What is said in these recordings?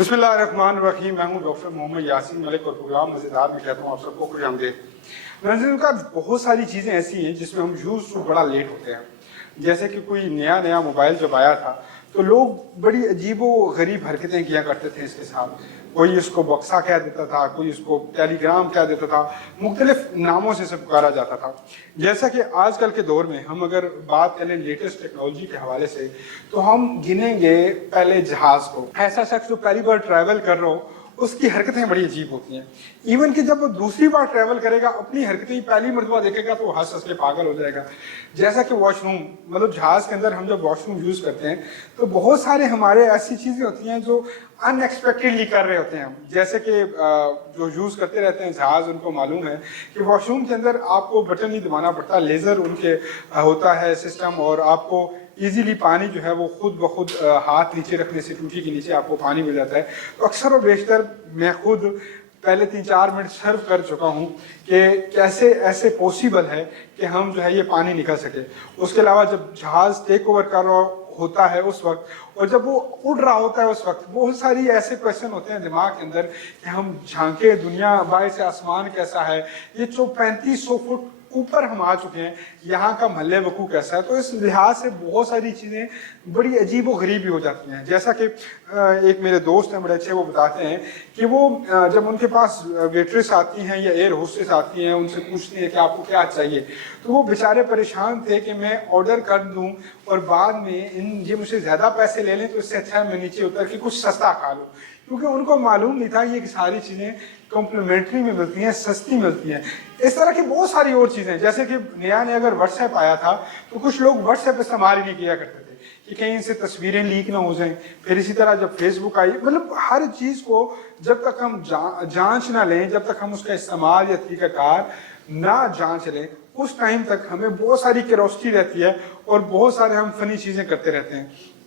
बिस्मिल्लाहिर्रहमानिर्रहीम। मैं हूँ डॉक्टर मोहम्मद यासीन मलिक और प्रोग्राम मज़ेदार में कहता हूँ आप सबको खुशामदीद। नाज़रीन का बहुत सारी चीज़ें ऐसी हैं जिसमें हम यूज़ टू बड़ा लेट होते हैं। जैसे कि कोई नया नया मोबाइल जब आया था तो लोग बड़ी अजीब व गरीब हरकतें किया करते थे इसके साथ। कोई इसको बक्सा कह देता था, कोई इसको टेलीग्राम कह देता था, मुख्तलिफ नामों से पुकारा जाता था। जैसा कि आजकल के दौर में हम अगर बात करें लेटेस्ट टेक्नोलॉजी के हवाले से तो हम गिनेंगे पहले जहाज को। ऐसा शख्स जो पहली बार ट्रैवल कर रहा हो उसकी हरकतें बड़ी अजीब होती हैं। इवन कि जब वो दूसरी बार ट्रैवल करेगा अपनी हरकतें पहली मरतबा देखेगा तो हंस हंस के पागल हो जाएगा। जैसा कि वॉशरूम, मतलब जहाज के अंदर हम जब वॉशरूम यूज करते हैं तो बहुत सारे हमारे ऐसी चीजें होती हैं जो अनएक्सपेक्टेडली कर रहे होते हैं। जैसे कि जो यूज करते रहते हैं जहाज, उनको मालूम है कि वॉशरूम के अंदर आपको बटन नहीं दबाना पड़ता, लेजर उनके होता है सिस्टम, और आपको इजीली पानी जो है वो खुद ब खुद हाथ नीचे रखने से टूटी के नीचे आपको पानी मिल जाता है। तो अक्सर और बेशतर मैं खुद पहले 3-4 मिनट सर्व कर चुका हूँ कि कैसे ऐसे पॉसिबल है कि हम जो है ये पानी निकल सके। उसके अलावा जब जहाज टेक ओवर कर रहा होता है उस वक्त, और जब वो उड़ रहा होता है उस वक्त, बहुत सारी ऐसे क्वेश्चन होते हैं दिमाग के अंदर कि हम झांके दुनिया बाहर से आसमान कैसा है, ये जो 3500 फुट ऊपर हम आ चुके हैं, यहाँ का महल वकू कैसा है। तो इस लिहाज से बहुत सारी चीज़ें बड़ी अजीब व गरीब भी हो जाती हैं। जैसा कि एक मेरे दोस्त हैं बड़े अच्छे, वो बताते हैं कि वो जब उनके पास वेट्रेस आती हैं या एयर होस्टेस आती हैं, उनसे पूछती हैं कि आपको क्या चाहिए, तो वो बेचारे परेशान थे कि मैं ऑर्डर कर दूं और बाद में ये मुझसे ज़्यादा पैसे ले लें तो इससे अच्छा मैं नीचे उतर के कुछ सस्ता खा लूँ, क्योंकि उनको मालूम नहीं था ये सारी चीज़ें कॉम्प्लीमेंट्री में मिलती हैं, सस्ती मिलती हैं। इस तरह की बहुत सारी और चीज़ें, जैसे कि नया नया अगर व्हाट्सएप आया था तो कुछ लोग व्हाट्सएप इस्तेमाल ही नहीं किया करते थे कि कहीं इनसे तस्वीरें लीक ना हो जाएं। फिर इसी तरह जब फेसबुक आई, मतलब हर चीज़ को जब तक हम जांच ना लें, जब तक हम उसका इस्तेमाल या तरीक़ाकार ना जांच लें, उस टाइम तक हमें बहुत सारी क्यूरियोसिटी रहती है और बहुत सारे हम फनी चीज़ें करते रहते हैं।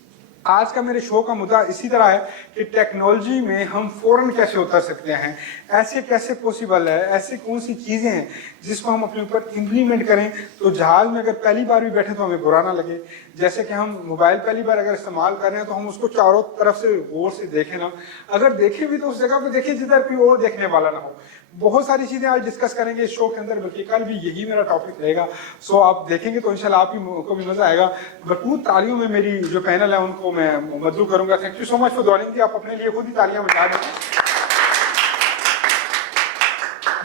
आज का मेरे शो का मुद्दा इसी तरह है कि टेक्नोलॉजी में हम फौरन कैसे उतर सकते हैं, ऐसे कैसे पॉसिबल है, ऐसी कौन सी चीज़ें हैं जिसको हम अपने ऊपर इम्प्लीमेंट करें तो जहाज़ में अगर पहली बार भी बैठे तो हमें बुरा ना लगे। जैसे कि हम मोबाइल पहली बार अगर इस्तेमाल कर रहे हैं तो हम उसको चारों तरफ से गौर से देखें ना, अगर देखें भी तो उस जगह पर देखें जिधर कोई और देखने वाला ना हो। बहुत सारी चीज़ें आज डिस्कस करेंगे इस शो के अंदर, बल्कि कल भी यही मेरा टॉपिक रहेगा। सो आप देखेंगे तो इंशाल्लाह आपको भी मजा आएगा। भरपूर तालियों में मेरी जो पैनल है उनको मैं मददू करूंगा। Thank you so much for joining. आप अपने लिए खुद ही तालियां बजा दें।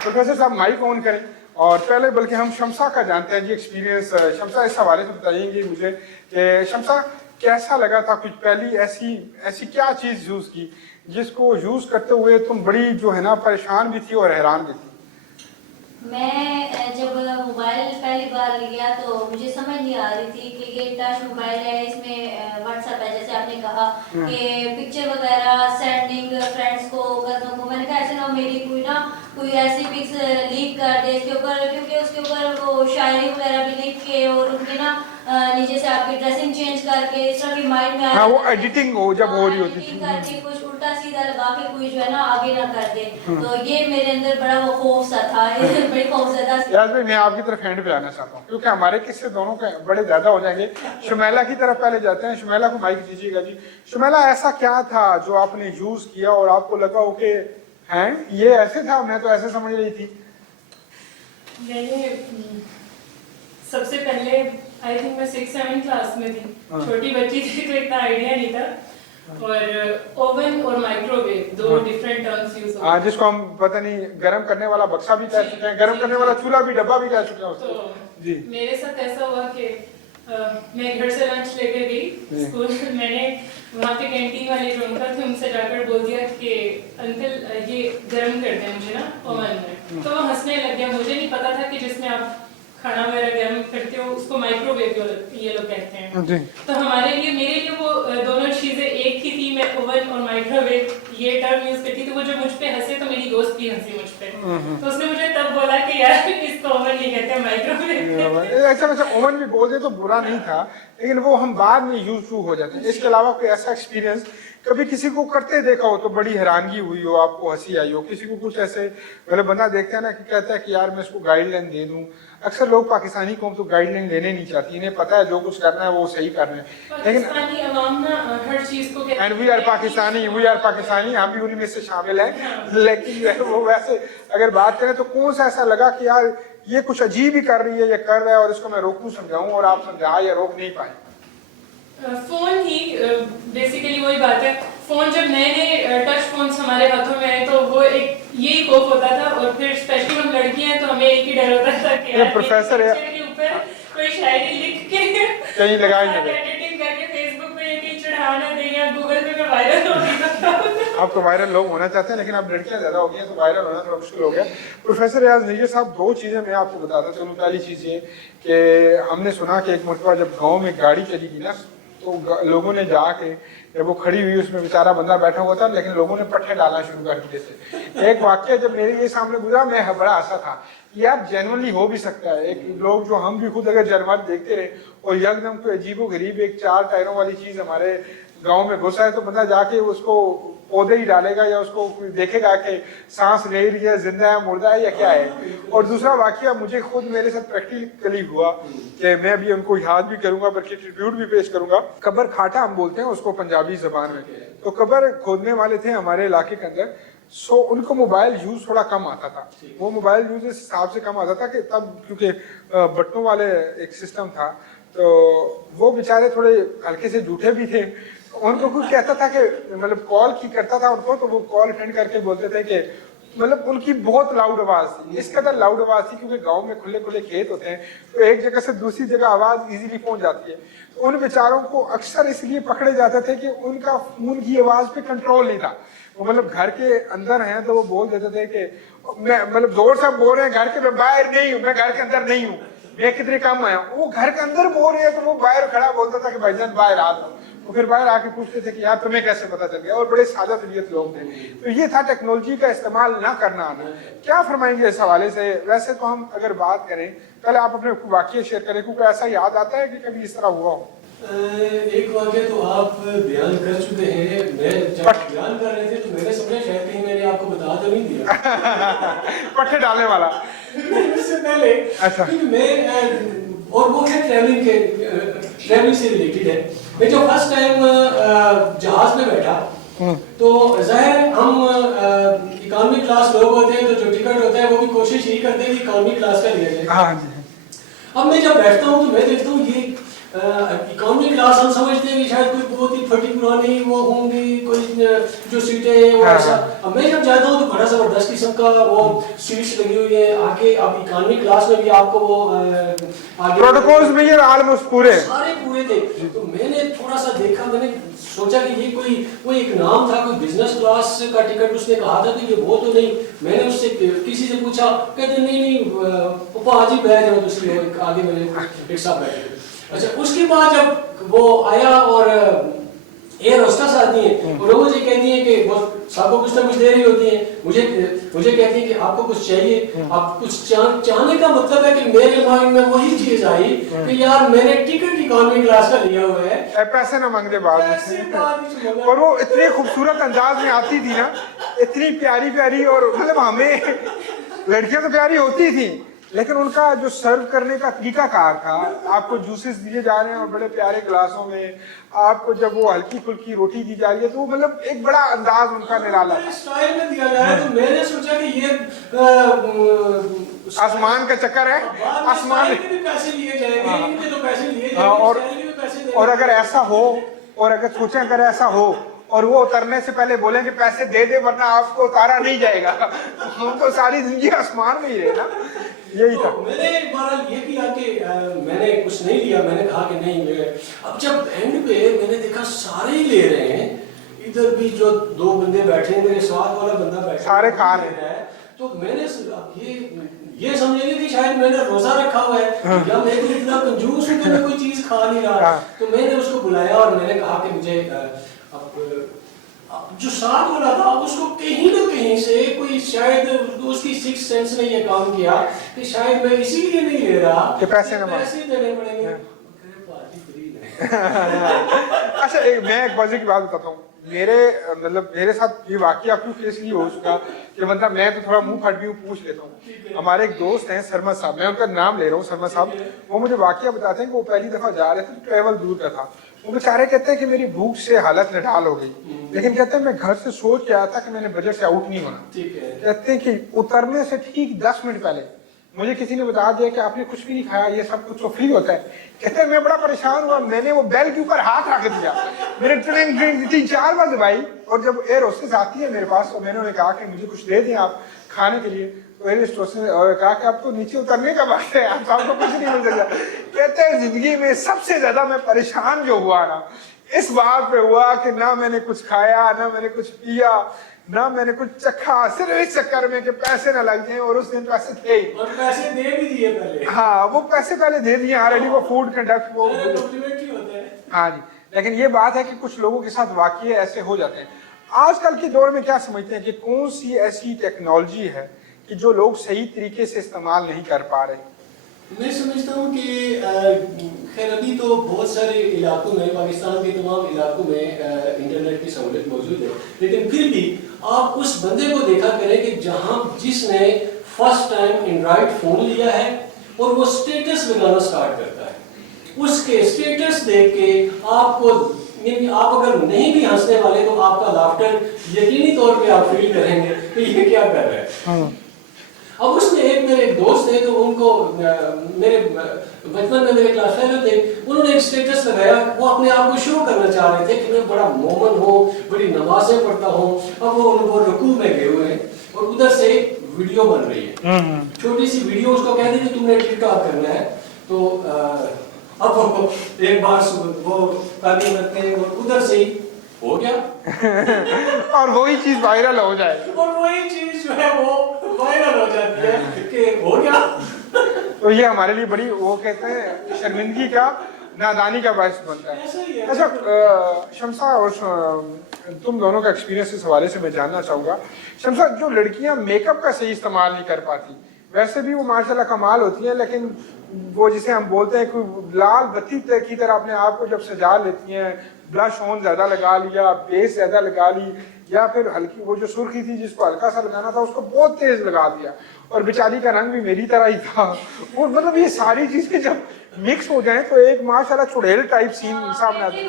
प्रोफेसर साहब माइक ऑन करें। और पहले बल्कि हम शमसा का जानते हैं जी एक्सपीरियंस। शमसा इस हवाले से बताइएंगे मुझे कि शमसा कैसा लगा था, कुछ पहली ऐसी क्या चीज़ यूज़ की जिसको यूज करते हुए तुम बड़ी जो है ना परेशान भी थी और हैरान भी थी? मैं जब मोबाइल पहली बार लिया तो मुझे समझ नहीं आ रही थी कि ये टच मोबाइल है, इसमें व्हाट्सएप है, जैसे आपने कहा कि पिक्चर वगैरह सेंडिंग फ्रेंड्स को करने को। मैंने कहा ऐसे ना मेरी कोई ऐसी पिक्स लीक कर दे इसके ऊपर, क्योंकि उसके ऊपर वो शायरी वगैरह भी लिख के और उनके ना नीचे से आपकी ड्रेसिंग चेंज करके इस तरह की माइंड में हाँ, वो एडिटिंग हो जब हो रही होती थी करके कुछ उल्टा सीधा लगा के कोई जो है ना आगे ना कर दे। तो ये मेरे अंदर बड़ा वो खौफ सा था। बड़ी खौफजदा। यार भाई मैं आपकी तरफ हैंड पे आना चाहता हूँ क्योंकि हमारे किस्से दोनों के बड़े ज्यादा हो जाएंगे। शुमैला की तरफ पहले जाते हैं। शुमैला को माइक दीजिएगा जी। शुमैला ऐसा क्या था जो आपने यूज किया और आपको लगा हो कि हैं ये ऐसे था, मैं तो ऐसे समझ रही थी? मैंने सबसे पहले आई थिंक मैं 6-7 क्लास में थी, छोटी बच्ची थी तो इतना आइडिया नहीं था। और ओवन और माइक्रोवेव दो डिफरेंट टर्म्स यूज होते हैं, जिसको हम पता नहीं गर्म करने वाला बक्सा भी कह चुके हैं, गर्म करने वाला चूल्हा भी, डब्बा भी कह चुके हैं उसको। तो जी मेरे साथ ऐसा हुआ कि मैं घर से लंच लेके गई स्कूल। मैंने वहाँ पे कैंटीन वाले जो अंकल थे उनसे जाकर बोल दिया कि अंकल ये गर्म कर दें मुझे ना ओवन में। तो वो हंसने लग गया। मुझे नहीं पता था कि जिसमें आप खाना वगैरह गर्म करते हो उसको माइक्रोवेव ये लोग कहते हैं। तो हमारे लिए मेरे लिए वो दोनों चीजें एक ही थी। मैं ओवन और माइक्रोवेव ये टर्म यूज करती थी। वो जो मुझ पे हंसे तो मेरी दोस्त भी हंसी मुझ पे, तो उसने मुझे तब बोला कि यार इसको ओवन नहीं कहते माइक्रोवेव। अच्छा ओवन भी बोल दे तो बुरा नहीं था, लेकिन वो हम बाद में यूज टू हो जाते हैं। इसके अलावा कोई ऐसा एक्सपीरियंस कभी किसी को करते देखा हो तो बड़ी हैरानगी हुई हो, आपको हंसी आई हो, किसी को कुछ ऐसे मतलब बंदा देखता है ना कि कहता है कि यार मैं इसको गाइडलाइन दे दूं। अक्सर लोग पाकिस्तानी कौम तो गाइडलाइन लेने नहीं चाहती, इन्हें पता है जो कुछ करना है वो सही करना है, लेकिन पाकिस्तानी अवाम ना हर चीज को एंड वी आर पाकिस्तानी, हम भी उन्हीं में से शामिल हैं। लेकिन वो वैसे अगर बात करें तो कौन सा ऐसा लगा कि यार ये कुछ अजीब ही कर रही है, ये कर रहा है और इसको मैं रोकूं समझाऊं और आप समझा या रोक नहीं पाए? फोन ही बेसिकली वही बात है। फोन जब नए नए टच फोन्स हमारे हाथों में आए तो वो एक यही खौफ होता था, और फिर स्पेशली हम लड़कियां हैं तो हमें एक ही डर होता था कि ये प्रोफेसर है के ऊपर कोई शायरी लिख के कहीं लगा ही ना दे, एडिटिंग करके फेसबुक पे कहीं चढ़ा ना दे या गूगल पे मैं वायरल हो गई। आप तो वायरल लोग होना चाहते हैं लेकिन अब लड़कियां ज्यादा हो गई हैं तो वायरल होना थोड़ा मुश्किल हो गया। प्रोफेसर रियाज नज़ीर साहब, दो चीजें मैं आपको बताता चलूं। पहली चीज ये कि हमने सुना कि एक मरतबा जब गाँव में गाड़ी चली गई ना तो लोगों ने जाके, जब वो खड़ी हुई उसमें बेचारा बंदा बैठा हुआ था लेकिन लोगों ने पट्टे डालना शुरू कर दिए थे। एक वाक्य जब मेरे ये सामने गुजरा मैं बड़ा हंसा था, यार जेन्युइनली हो भी सकता है। एक लोग जो हम भी खुद अगर जानवर देखते रहे और यकदम कोई अजीबो गरीब एक 4 टायरों वाली चीज हमारे गांव में घुसा है तो बंदा जाके उसको पौधे ही डालेगा या उसको देखेगा कि सांस ले रही है, जिंदा है, मुर्दा है या क्या है। और दूसरा वाकया मुझे खुद मेरे साथ प्रैक्टिकली हुआ कि मैं भी उनको याद भी करूंगा बल्कि ट्रिब्यूट भी पेश करूंगा। कब्र खाटा हम बोलते हैं उसको पंजाबी जबान में, तो कब्र खोदने वाले थे हमारे इलाके के अंदर। सो उनको मोबाइल यूज थोड़ा कम आता था, वो मोबाइल यूज इस हिसाब से कम आता था कि तब क्योंकि बटनों वाले एक सिस्टम था तो वो बेचारे थोड़े हल्के से जूठे भी थे। उनको कुछ कहता था कि मतलब कॉल की करता था उनको तो वो कॉल अटेंड करके बोलते थे कि मतलब उनकी बहुत लाउड आवाज थी, इस कदर लाउड आवाज थी क्योंकि गांव में खुले खुले खेत होते हैं तो एक जगह से दूसरी जगह आवाज इजीली पहुंच जाती है। तो उन बेचारों को अक्सर इसलिए पकड़े जाते थे कि उनका फोन की आवाज पे कंट्रोल नहीं था। वो मतलब घर के अंदर हैं तो वो बोल देते थे कि मैं मतलब जोर से बोल रहे हैं घर के, मैं बाहर नहीं हूँ, मैं घर के अंदर नहीं हूँ, मैं कितने काम आया। वो घर के अंदर बोल रहे हैं तो वो बाहर खड़ा बोलता था कि भाईजान बाहर आ जाओ। तो फिर बाहर आके पूछते थे कि यार तुम्हें कैसे पता चल गया, और बड़े सादा तबीयत लोग थे। तो ये था टेक्नोलॉजी का इस्तेमाल ना करना आना। क्या फरमाएंगे इस हवाले से? वैसे तो हम अगर बात करें, पहले आप अपने वाकये शेयर करें, क्योंकि ऐसा याद आता है कि कभी इस तरह हुआ हो? एक वाक्य तो आप बयान कर चुके हैं, मैं जब बयान कर रहे थे तो मैंने समझा शायद कहीं मैंने आपको बता तो नहीं दिया पट्टे डालने वाला इससे पहले। अच्छा। क्योंकि मैं और वो है ट्रैवलिंग से रिलेटेड है। मैं जब फर्स्ट टाइम जहाज में बैठा तो जाहिर हम इकोनॉमी क्लास लोग होते हैं तो जो टिकट होता है वो भी कोशिश यही करते हैं कि इकोनॉमी क्लास का लिया जाए। हाँ जी। अब मैं जब बैठता हूँ तो मैं देखता हूँ ये इकोनॉमी क्लास हम समझते हैं कि शायद कोई बहुत ही फटी पुरानी वो होंगी, कोई जो सीटें हैं वो ऐसा। अब मैं जब जाता हूँ तो बड़ा जबरदस्त किस्म का वो सीट्स लगी हुई है आगे। अब इकोनॉमी क्लास में भी आपको वो आगे प्रोटोकॉल्स में ये ऑलमोस्ट पूरे सारे पूरे थे। तो मैंने थोड़ा सा देखा, मैंने सोचा कि ये कोई एक नाम था, कोई बिजनेस क्लास का टिकट उसने कहा था कि ये वो तो नहीं। मैंने उससे किसी से पूछा, कहते नहीं पापा आज ही बैठ जाओ दूसरी आगे। मैंने एक साथ बैठे। अच्छा, उसके बाद जब वो आया और एयर होस्टेस आती है और वो मुझे कहती है कि सबको कुछ ना कुछ दे रही होती है, मुझे कहती है कि आपको कुछ चाहिए, आप कुछ चाहने का मतलब है कि मेरे माइंड में वही चीज आई कि यार मैंने टिकट इकोनॉमी क्लास का लिया हुआ है, पैसे ना मांगने बाद। और वो इतने खूबसूरत अंदाज में आती थी ना, इतनी प्यारी प्यारी, और मतलब हमें लड़कियां तो प्यारी होती थी लेकिन उनका जो सर्व करने का तरीका कार था, आपको जूसेस दिए जा रहे हैं और बड़े प्यारे गिलासों में, आपको जब वो हल्की फुल्की रोटी दी जा रही है तो मतलब एक बड़ा अंदाज उनका निराला स्टाइल में दिया जा रहा है। तो मैंने सोचा कि ये आसमान का चक्कर है, आसमान के भी पैसे लिए जाएंगे, इनके तो पैसे लिए जाएंगे। और अगर ऐसा हो, और अगर सोचें अगर ऐसा हो और वो उतरने से पहले बोलेंगे पैसे दे दे वरना आपको उतारा नहीं जाएगा, हम तो सारी जिंदगी आसमान में ही रहे ना। यही था। तो मैंने एक बार ये किया कि मैंने कुछ नहीं लिया, मैंने कहा कि नहीं। अब जब एंड पे मैंने देखा सारे ही ले रहे हैं, इधर भी जो 2 बंदे बैठे हैं, मेरे साथ वाला बंदा बैठा सारे खा रहे हैं। तो मैंने ये समझेंगे कि शायद मैंने रोजा रखा हुआ है या मैं कोई इतना कंजूस हूँ कि मैं कोई चीज खा नहीं रहा। तो मैंने उसको बुलाया और मैंने कहा कि मुझे अब जो साथ वाला था उसको कहीं ना कहीं से कोई शायद उसकी सिक्स सेंस ने ये काम किया कि शायद मैं इसीलिए नहीं ले रहा कि पैसे देने पड़ेंगे। अच्छा, मैं एक मजे की बात बताता हूँ। मेरे साथ ये वाकया क्यों केस लिए हो चुका कि मतलब मैं तो थोड़ा मुंह फट भी पूछ लेता हूँ। हमारे एक दोस्त हैं सरमद साहब, मैं उनका नाम ले रहा हूँ, सरमद साहब, वो मुझे वाकया बताते हैं कि वो पहली दफा जा रहे थे तो ट्रेवल दूर का था। वो बेचारे कहते हैं कि मेरी भूख से हालत निढाल हो गई, लेकिन कहते हैं मैं घर से सोच के आया था कि मैंने बजट से आउट नहीं होना। कहते हैं कि उतरने से ठीक 10 मिनट पहले मुझे किसी ने बता दिया कि आपने कुछ भी नहीं खाया, ये सब कुछ तो फ्री होता है। कहते हैं मैं बड़ा परेशान हुआ, मैंने वो बेल के ऊपर हाथ रख दिया, मेरे ट्रेन 3-4 बार दबाई, और जब एयर होस्टेस आती है मेरे पास तो मैंने उन्हें कहा कि मुझे कुछ दे दें आप खाने के लिए, तो एयर होस्टेस ने कहा कि आपको नीचे उतरने का वक्त है, आपको कुछ नहीं मिल सकता। कहते हैं जिंदगी में सबसे ज्यादा मैं परेशान जो हुआ ना इस बात पे हुआ कि ना मैंने कुछ खाया, ना मैंने कुछ पिया, ना मैंने कुछ चखा, सिर्फ इस चक्कर में कि पैसे ना लग जाएं, और उस दिन पैसे थे और पैसे दे भी दिए पहले। हाँ, वो पैसे पहले दे दिए ऑलरेडी, वो फूड कंडक्ट वो कॉम्प्लीमेंट्री होता है। हाँ जी, लेकिन ये बात है कि कुछ लोगों के साथ वाकई ऐसे हो जाते हैं। आजकल के दौर में क्या समझते हैं कि कौन सी ऐसी टेक्नोलॉजी है कि जो लोग सही तरीके से इस्तेमाल नहीं कर पा रहे? मैं समझता हूँ कि खैर अभी तो बहुत सारे इलाकों में, पाकिस्तान के तमाम इलाकों में इंटरनेट की सहूलियत मौजूद है, लेकिन फिर भी आप उस बंदे को देखा करें कि जिसने फर्स्ट टाइम एंड्रॉइड फोन लिया है और वो स्टेटस लगाना स्टार्ट करता है, उसके स्टेटस देख के आपको, आप अगर नहीं भी हंसने वाले तो आपका लाफ्टर यकीनी तौर पे आप फील करेंगे कि ये क्या कर रहा है। अब उसने मेरे एक दोस्त थे, तो उनको मेरे बचपन में मेरे क्लास फेलो थे, उन्होंने एक स्टेटस लगाया, वो अपने आप को शो करना चाह रहे थे कि मैं बड़ा मोमन हूँ, बड़ी नमाजें पढ़ता हूँ। अब वो रुकू में गए हुए हैं और उधर से वीडियो बन रही है, छोटी सी वीडियो, उसको कह दी कि तुमने टिकटॉक करना है, तो अब वो एक बार वो ताली करते हैं और उधर से ही हो गया और वही चीज वायरल हो जाए, और वही चीज जो है वो वायरल हो जाती है कि हो गया। तो ये हमारे लिए बड़ी, वो कहते हैं शर्मिंदगी का, नादानी का बायस बनता है। अच्छा शमसा, और तुम दोनों का एक्सपीरियंस इस हवाले से मैं जानना चाहूँगा। शमसा, जो लड़कियाँ मेकअप का सही इस्तेमाल नहीं कर पाती, वैसे भी वो माशाल्लाह कमाल होती हैं, लेकिन वो जिसे हम बोलते हैं कि लाल बत्ती की तरह अपने आप को जब सजा लेती हैं, ब्लश ऑन ज़्यादा लगा लिया, बेस ज़्यादा लगा ली, या फिर हल्की वो जो सुर्खी थी जिसको हल्का सा लगाना था उसको बहुत तेज लगा दिया, और बेचारी का रंग भी मेरी तरह ही था। और मतलब ये सारी चीजें जब मिक्स हो जाएं तो एक माशाल्लाह चुड़ैल टाइप सीन सामने आता है।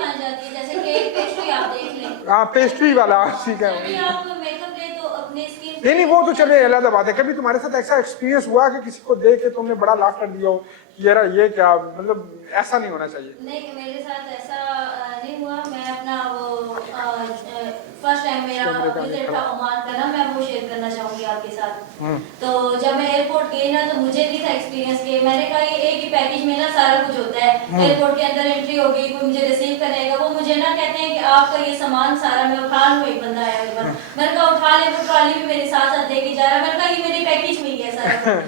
जैसे केक पेस्ट्री आप देख लें, हाँ, पेस्ट्री वाला ठीक है। यदि आप मेकअप ले तो अपने स्किन नहीं, वो तो चले अलग बात है। कभी तुम्हारे साथ ऐसा एक्सपीरियंस हुआ कि किसी को देख के तुमने बड़ा लाफ कर दिया हो, यार ये क्या, मतलब ऐसा नहीं होना चाहिए? नहीं, मेरे साथ ऐसा नहीं हुआ। मैं अपना वो फर्स्ट टाइम मेरा विजिट था ओमान का ना, मैं वो शेयर करना चाहूंगी आपके साथ। तो जब मैं एयरपोर्ट गई ना, तो मुझे नहीं था एक्सपीरियंस के, मैंने कहा ये एक ही पैकेज में ना सारा कुछ होता है। एयरपोर्ट के अंदर एंट्री होगी, कोई मुझे रिसीव करेगा, वो मुझे ना कहते हैं कि आपका ये सामान सारा मैं उठा लूँ। एक बंदा आया मेरे पास, मैंने कहा उठा ले, वो ट्रॉली भी मेरे साथ साथ लेके जा रहा है। मैंने कहा ये मेरे पैकेज में ही है सारा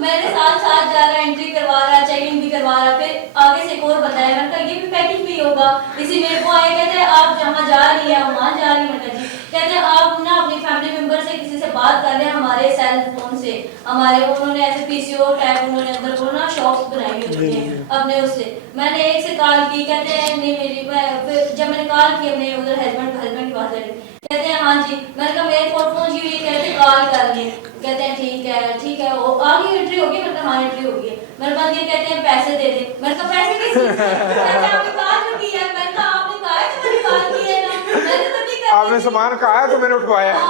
मेरे साथ साथ जा रहा है, एंट्री करवा रहा है, चेक इन भी करवा रहा है। फिर आगे से एक और बताया, मैंने कहा ये भी पैकेज में ही होगा। इसी मेरे को आए, कहते हैं आप जहाँ जा रही है वहाँ जा रही है। मैंने जी, कहते हैं आप ना अपनी फैमिली मेंबर से किसी से बात कर रहे हैं हमारे सेल फोन से, हमारे उन्होंने ऐसे पीसीओ टाइप उन्होंने अंदर को ना शॉप्स बनाई होती हैं अपने उससे। मैंने एक से कॉल की, कहते हैं नहीं मेरी, फिर जब मैंने कॉल की अपने उधर हस्बैंड की बात करी, कहते हैं हाँ जी। मैंने कहा मेरे फोन पहुंच गई, कहते हैं कॉल कर लिए, कहते हैं ठीक है वो आगे एंट्री होगी। मैंने कहा हाँ एंट्री होगी। मेरे पास ये कहते हैं पैसे दे दे। मैंने कहा पैसे किस चीज़ के? कहते हैं आपने कॉल जो की है। मैंने कहा आपने कहा है तो मैंने कॉल की है ना, मैंने तो नहीं कहा। आपने सामान कहा है तो मैंने उठवाया है।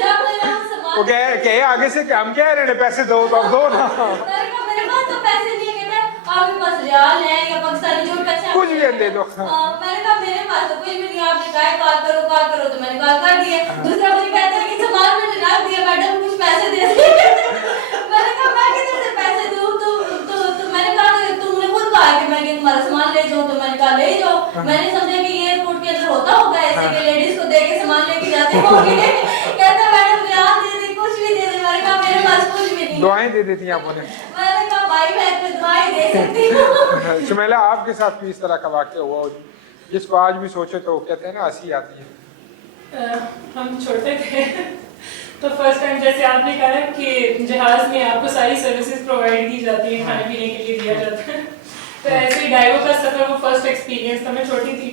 जब मैंने सामान वो कहे आगे से क्या, हम कह रहे हैं पैसे दो तो अब दो ना। मैंने कहा मेरे पास तो पैसे नहीं है। कहते हैं आपके पास रियाल है या पाकिस्तानी जो पैसे कुछ भी दे दो। मैंने कहा मेरे पास तो कुछ भी नहीं, आपने कहा कॉल करो तो मैंने कॉल कर दिया। दूसरा मुझे कहता है कि सामान मैंने रख दिया मैडम, कुछ पैसे दे दे। मैंने कहा मैं किधर से पैसे दूं? तो मैंने कहा तुमने खुद कहा कि मैं तुम्हारा सामान ले जाऊं, तो मैंने कहा ले जाओ। मैंने समझा कि एयरपोर्ट के अंदर होता होगा ऐसे कि लेडीज को दे के सामान लेके जाते होंगे। कहता मैडम रियाल दे दे, कुछ भी दे दे। मैंने कहा मेरे पास कुछ भी नहीं। दुआएं दे देती हैं आपने? मैंने कहा भाई मैं तो दुआएं दे सकती हूँ। सुमेला, आपके साथ भी इस तरह का वाक़या हुआ हो जिसको आज भी सोचे तो कहते हैं ना हंसी आती है? हम छोटे थे तो फर्स्ट टाइम जैसे आपने कहा कि जहाज में आपको सारी सर्विसेज प्रोवाइड की जाती है, खाने पीने के लिए दिया जाता है, तो ऐसे ही डाइवो का सफर वो फर्स्ट एक्सपीरियंस था। मैं छोटी थी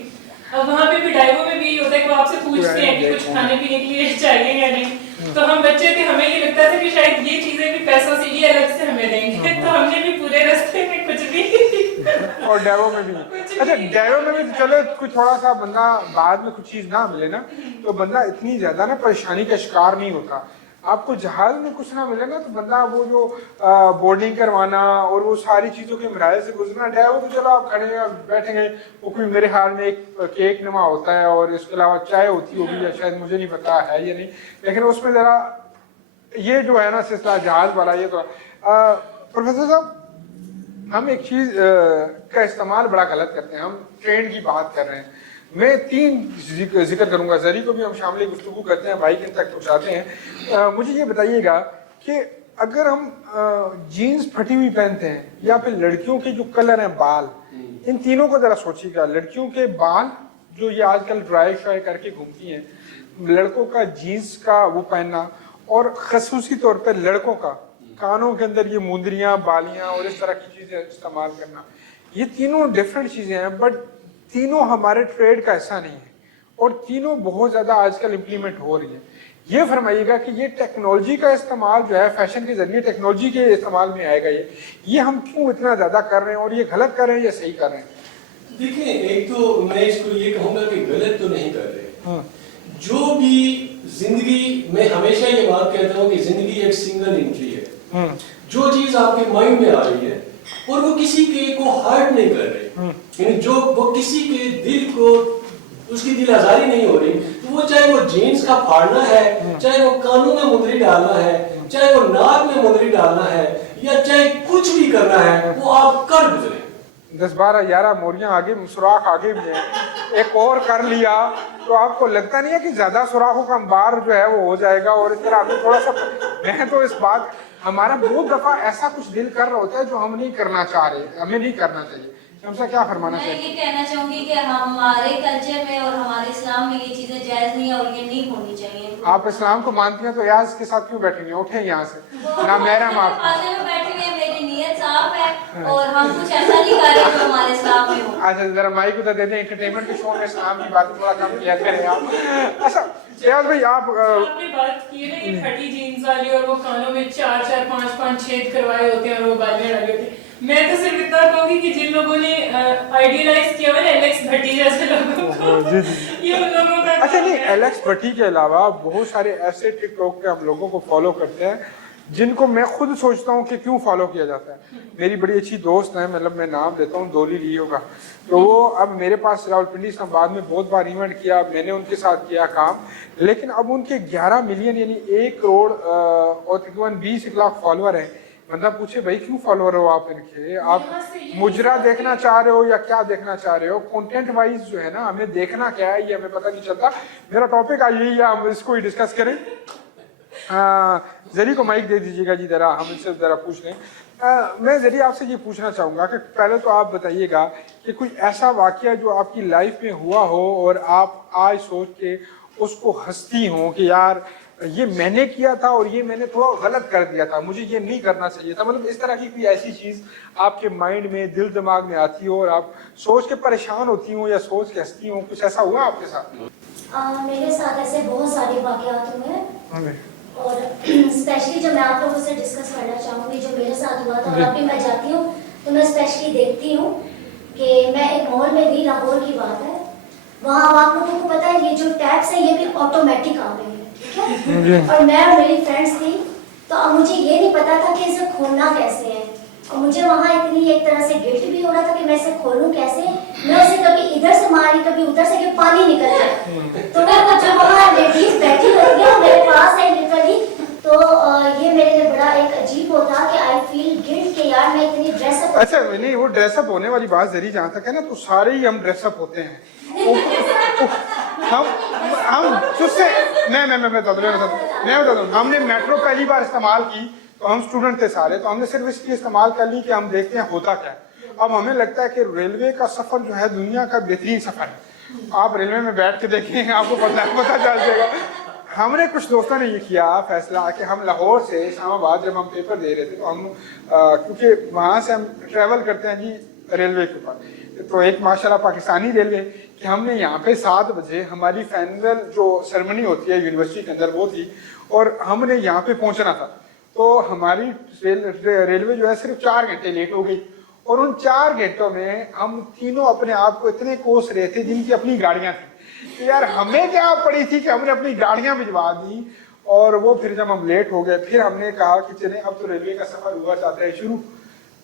अब वहाँ पे भी डाइवो में भी होता है कि वो आपसे पूछते हैं कि कुछ खाने पीने के लिए चाहिए या नहीं। तो हम बच्चे थे, हमें ये लगता था कि शायद ये चीजें भी पैसों से ये अलग से हमें देंगे, तो हमने भी पूरे रास्ते में कुछ भी और डेवो में भी। अच्छा, डेवो में भी चलो कुछ थोड़ा सा बंदा बाद में कुछ चीज ना मिले ना तो बंदा इतनी ज्यादा ना परेशानी का शिकार नहीं होता। आपको जहाज में कुछ ना मिले ना तो बंदा वो जो बोर्डिंग करवाना और वो सारी चीजों के मराहल से गुजरना, डेवो तो चलो आप खड़े बैठेंगे, वो कोई मेरे ख्याल में एक केक नुमा होता है और इसके अलावा चाय होती होगी या शायद मुझे नहीं पता है या नहीं, लेकिन उसमें जरा ये जो है ना सिलसिला जहाज वाला ये तो प्रोफेसर साहब हम एक चीज का इस्तेमाल बड़ा गलत करते हैं। हम ट्रेंड की बात कर रहे हैं, मैं 3 जिक्र करूंगा, जरी को भी हम शामिल गुफ्तगू करते हैं, बाइक तक पहुंचाते हैं। मुझे ये बताइएगा कि अगर हम जीन्स फटी हुई पहनते हैं या फिर लड़कियों के जो कलर हैं बाल, इन तीनों को जरा सोचिएगा। लड़कियों के बाल जो ये आजकल ड्राई श्राई करके घूमती हैं, लड़कों का जीन्स का वो पहनना, और खसूसी तौर पर लड़कों का कानों के अंदर ये मुंदरियां बालियां और इस तरह की चीजें इस्तेमाल करना, ये तीनों डिफरेंट चीजें हैं बट तीनों हमारे ट्रेड का हिस्सा नहीं है और तीनों बहुत ज्यादा आजकल इम्प्लीमेंट हो रही है। ये फरमाइएगा कि ये टेक्नोलॉजी का इस्तेमाल जो है फैशन के जरिए टेक्नोलॉजी के इस्तेमाल में आएगा, ये हम क्यों इतना ज्यादा कर रहे हैं और ये गलत कर रहे हैं या सही कर रहे हैं? देखिए, एक तो मैं इसको ये कहूंगा कि गलत तो नहीं कर रहे। जो भी जिंदगी में हमेशा ये बात कहता हूँ कि जिंदगी एक सिंगल एंट्री है। जो चीज आपके माइंड में आ रही है और वो किसी के को हर्ट नहीं कर रही, यानी जो वो किसी के दिल को उसकी दिल आजारी नहीं हो रही, तो वो चाहे वो जीन्स का फाड़ना है, चाहे वो कानों में मुंदरी डालना है, चाहे वो नाक में मुंदरी डालना है, या चाहे कुछ भी करना है, वो आप कर गुजरे। 10, 12, 11 मोरियां आगे, सुराख आगे भी है, एक और कर लिया तो आपको लगता नहीं है कि ज्यादा सुराखों का अंबार जो है वो हो जाएगा? और इस तरह अभी थोड़ा सा मैं तो इस बात हमारा बहुत दफा ऐसा कुछ दिल कर रहा होता है जो हम नहीं करना चाह रहे, हमें नहीं करना चाहिए। हमसे क्या फरमाना चाहिए? मैं ये कहना चाहूंगी कि हमारे कल्चर में और हमारे इस्लाम में ये चीजें जायज नहीं है और ये नहीं होनी चाहिए। आप इस्लाम को मानती हैं तो याज के साथ क्यों बैठेंगे? उठे यहाँ से ना मेरा माफ। पासे में बैठे हुए हैं, मेरी नीयत साफ है और हम कुछ ऐसा नहीं कर रहे जो हमारे इस्लाम में हो। अच्छा जरा माइक उधर दे दें, एंटरटेनमेंट के शो में इस्लाम की बातें थोड़ा कम किया करें आप। अच्छा याद भाई आपने बात की है ना ये फटी जीन्स वाली और वो कानों में 4-4, 5-5 छेद करवाए होते हैं और वो बालियां डाली होती हैं। मैं तो सिर्फ इतना कहूंगी कि जिन लोगों ने आइडियलाइज किया हुआ है एलेक्स भट्टी जैसे लोगों को, ये उन लोगों का अच्छा नहीं, एलेक्स भट्टी के अलावा बहुत सारे ऐसे टिकटॉक पे हम लोगों को फॉलो करते हैं जिनको मैं खुद सोचता हूँ कि क्यों फॉलो किया जाता है। मेरी बड़ी अच्छी दोस्त है, मतलब मैं नाम देता हूँ डोली लियो का, तो वो अब मेरे पास रावलपिंडी इस्लामाबाद में बहुत बार इवेंट किया, मैंने उनके साथ किया काम, लेकिन अब उनके 11 मिलियन यानी 1 करोड़ और तकरीबन 20 लाख फॉलोअर हैं। बंदा पूछे भाई क्यों फॉलोअर हो आप इनके? आप मुजरा देखना चाह रहे हो या क्या देखना चाह रहे हो? कंटेंट वाइज जो है ना हमें देखना क्या है ये हमें पता नहीं चलता। मेरा टॉपिक आज यही है, हम इसको ही डिस्कस करें। जरी को माइक दे दीजिएगा जी, जरा हम इनसे जरा पूछ लें। मैं जरी आपसे ये पूछना चाहूँगा कि पहले तो आप बताइएगा कि कोई ऐसा वाकया जो आपकी लाइफ में हुआ हो और आप आज सोच के उसको हंसती हो कि यार ये मैंने किया था और ये मैंने थोड़ा गलत कर दिया था, मुझे ये नहीं करना चाहिए था, मतलब इस तरह की कोई ऐसी चीज़ आपके माइंड में दिल दिमाग में आती हो और आप सोच के परेशान होती हो या सोच के हंसती हो, कुछ ऐसा हुआ आपके साथ? मेरे साथ ऐसे बहुत सारे वाकयात हुए हैं और स्पेशली जो मैं आप लोगों से डिस्कस करना चाहूँगी जो मेरे साथ हुआ था, और अभी मैं जाती हूँ तो मैं स्पेशली देखती हूँ कि मैं एक मॉल में गई, लाहौर की बात है, वहाँ आप लोगों को पता है ये जो टैप्स है ये भी ऑटोमेटिक आ गए हैं, ठीक है? और मैं और मेरी फ्रेंड्स थी, तो अब मुझे ये नहीं पता था कि इसे खोलना कैसे है, और मुझे वहाँ इतनी एक तरह से गिल्ट भी हो रहा था कि मैं इसे खोलूँ कैसे। मैं उसे कभी इधर से मारी कभी उधर से कि पानी निकल जाए, तो मैं जो वहाँ लेडीज बैठी होती है मेरे पास है लिटरली, तो ये मेरे लिए बड़ा एक अजीब होता कि आई फील गिल्ट कि यार मैं इतनी ड्रेसअप। अच्छा नहीं, वो ड्रेसअप होने वाली बात जरी जहाँ तक है ना, तो सारे ही हम ड्रेसअप होते हैं। हम तुझसे मैं बता दूँ, हमने मेट्रो पहली बार इस्तेमाल की तो हम स्टूडेंट थे सारे, तो हमने सिर्फ इसलिए इस्तेमाल कर ली कि हम देखते हैं होता क्या है। अब हमें लगता है कि रेलवे का सफर जो है दुनिया का बेहतरीन सफर है। आप रेलवे में बैठ के देखें, आपको पता चल जाएगा। हमने कुछ दोस्तों ने ये किया फैसला कि हम लाहौर से इस्लामाबाद जब हम पेपर दे रहे थे तो हम क्योंकि वहाँ से हम ट्रैवल करते हैं जी रेलवे के ऊपर, तो एक माशाल्लाह पाकिस्तानी रेलवे कि हमने यहाँ पे 7 बजे हमारी फाइनल जो सेरेमनी होती है यूनिवर्सिटी के अंदर वो थी और हमने यहाँ पे पहुंचना था, तो हमारी रेलवे जो है सिर्फ 4 घंटे लेट हो गई और उन 4 घंटों में हम तीनों अपने आप को इतने कोस रहे थे जिनकी अपनी गाड़ियां थी। तो यार हमें क्या पड़ी थी कि हमने अपनी गाड़ियां भिजवा दी और वो फिर जब हम लेट हो गए फिर हमने कहा कि चले अब तो रेलवे का सफर हुआ चाहता है शुरू।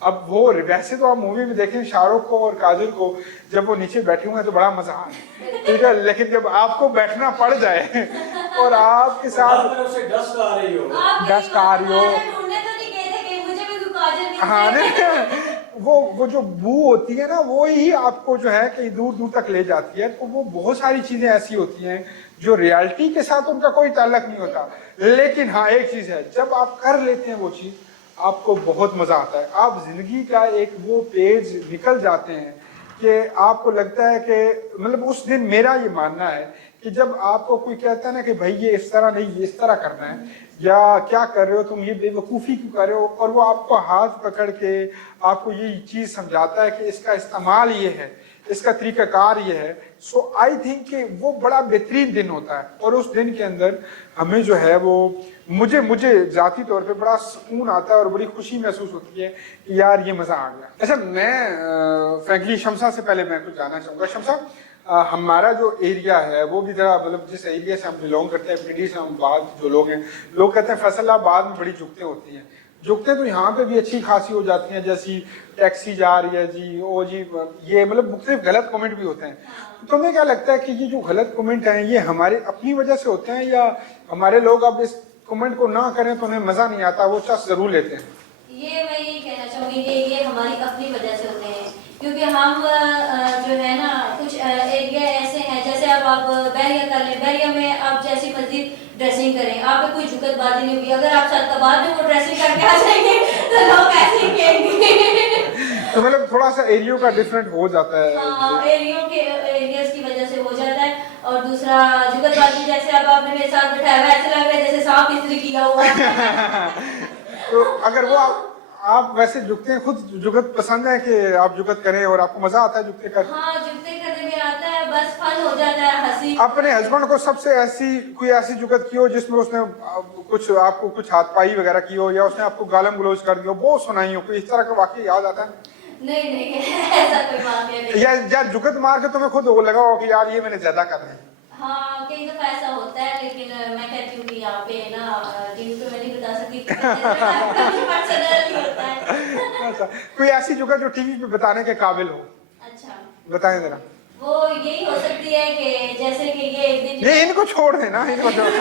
अब वो वैसे तो आप मूवी में देखें शाहरुख को और काजल को जब वो नीचे बैठे हुए हैं तो बड़ा मजा आया, ठीक है, लेकिन जब आपको बैठना पड़ जाए और आपके साथ डस्ट आ रही हो, डस्ट आ रही हो, ढूंढने तो नहीं गए थे कि मुझे भी कोई काजल मिल हाँ जाए। वो जो बू होती है ना वो ही आपको जो है कहीं दूर दूर तक ले जाती है। तो वो बहुत सारी चीजें ऐसी होती हैं जो रियलिटी के साथ उनका कोई ताल्लुक नहीं होता, लेकिन हाँ एक चीज है, जब आप कर लेते हैं वो चीज आपको बहुत मजा आता है। आप जिंदगी का एक वो पेज निकल जाते हैं कि आपको लगता है कि मतलब उस दिन मेरा ये मानना है कि जब आपको कोई कहता है ना कि भाई ये इस तरह नहीं ये इस तरह करना है या क्या कर रहे हो तुम, ये बेवकूफ़ी क्यों कर रहे हो, और वो आपको हाथ पकड़ के आपको ये चीज़ समझाता है कि इसका इस्तेमाल ये है, इसका तरीकाकार ये है। सो आई थिंक कि वो बड़ा बेहतरीन दिन होता है और उस दिन के अंदर हमें जो है वो मुझे जाती तौर पे बड़ा सुकून आता है और बड़ी खुशी महसूस होती है कि यार ये मज़ा आ गया। अच्छा मैं फ्रैंकली शमसा से पहले मैं कुछ जानना चाहूँगा। शमसा हमारा जो एरिया है वो भी जरा मतलब जिस एरिया से हम बिलोंग करते हैं पिंडी इस्लामाबाद जो लोग हैं, लोग कहते हैं फैसलाबाद में बड़ी जुगतें होती हैं। जुगतें तो यहाँ पे भी अच्छी खासी हो जाती हैं, जैसी टैक्सी जा रही है जी ओ जी ये मतलब मुख्तलिफ गलत कमेंट भी होते हैं। तो तुम्हें क्या लगता है कि ये जो गलत कमेंट हैं ये हमारे अपनी वजह से होते हैं या हमारे लोग अब इस कमेंट को ना करें तो उन्हें मज़ा नहीं आता, वो चस जरूर लेते हैं? ये मैं यही कहना चाहूंगी कि ये हमारी अपनी वजह से होते हैं, क्योंकि हम जो है ना कुछ एरिया ऐसे हैं, जैसे अब आप बहरिया कर लें, बहरिया में आप जैसी मर्जी ड्रेसिंग करें, आप पे कोई जुगतबाजी नहीं होगी। अगर आप शादाबाद में वो ड्रेसिंग करके आ जाएंगे तो लोग ऐसे ही कहेंगे। तो मतलब थोड़ा सा एरियो का डिफरेंट हो जाता है। हाँ, एरियाज की वजह से हो जाता है। और दूसरा जुगतबाजी, जैसे अब आपने मेरे साथ बैठाया हुआ ऐसे लग रहा है जैसे सांप इस्त्री किया हुआ है। तो अगर वो आप वैसे जुगते हैं, खुद जुगत पसंद है कि आप जुगत करें और आपको मजा आता है जुगते कर? हाँ, जुगते करने में आता है, बस फन हो जाता है, हंसी। अपने हस्बैंड को सबसे कोई ऐसी जुगत की हो जिसमें उसने आपको कुछ हाथ पाई वगैरह की हो या उसने आपको गालम गलौज कर दिया हो, बहुत सुनाई हो, कोई इस तरह का वाकई याद आता है? नहीं ऐसा कोई वाकया नहीं। या जुगत मार के तुम्हें खुद वो लगा हो कि यार ये मैंने ज्यादा कर दिया? हाँ, कई दफा ऐसा होता है, लेकिन मैं कहती हूँ कि यहाँ पे ना टीवी पे मैं नहीं बता सकती। पर्सनल होता है। अच्छा, कोई ऐसी जुगत जो टीवी पे बताने के काबिल हो? अच्छा, बताएं जरा। वो यही हो सकती है कि जैसे कि ये एक दिन ये इनको छोड़ देना, इनको छोड़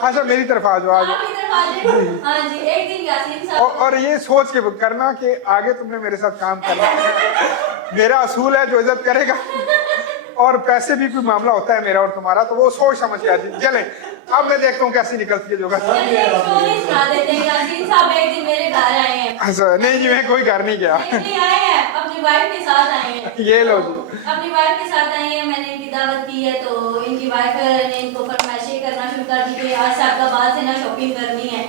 अच्छा मेरी तरफ आ जाओ, आ जाओ। हाँ जी, एक दिन यासीन साहब और ये सोच के करना कि आगे तुमने मेरे साथ काम करना है। मेरा असूल है जो इज्जत करेगा और पैसे भी कोई मामला होता है मेरा और तुम्हारा, तो वो सोच समझ के आती। चले अब मैं देखता हूँ कैसी निकलती है जो स्टोरी सुना देते हैं। यासीन साहब एक दिन मेरे घर आए हैं। अच्छा, नहीं जी मैं कोई घर नहीं गया। नहीं आए हैं, अपनी वाइफ के साथ आए हैं। ये लो जी, अपनी वाइफ के साथ आई है, मैंने इनकी दावत की है, तो इनकी वाइफ ने इनको फरमाइशें करना शुरू कर दी कि आज साहब का बाद से ना शॉपिंग करनी है।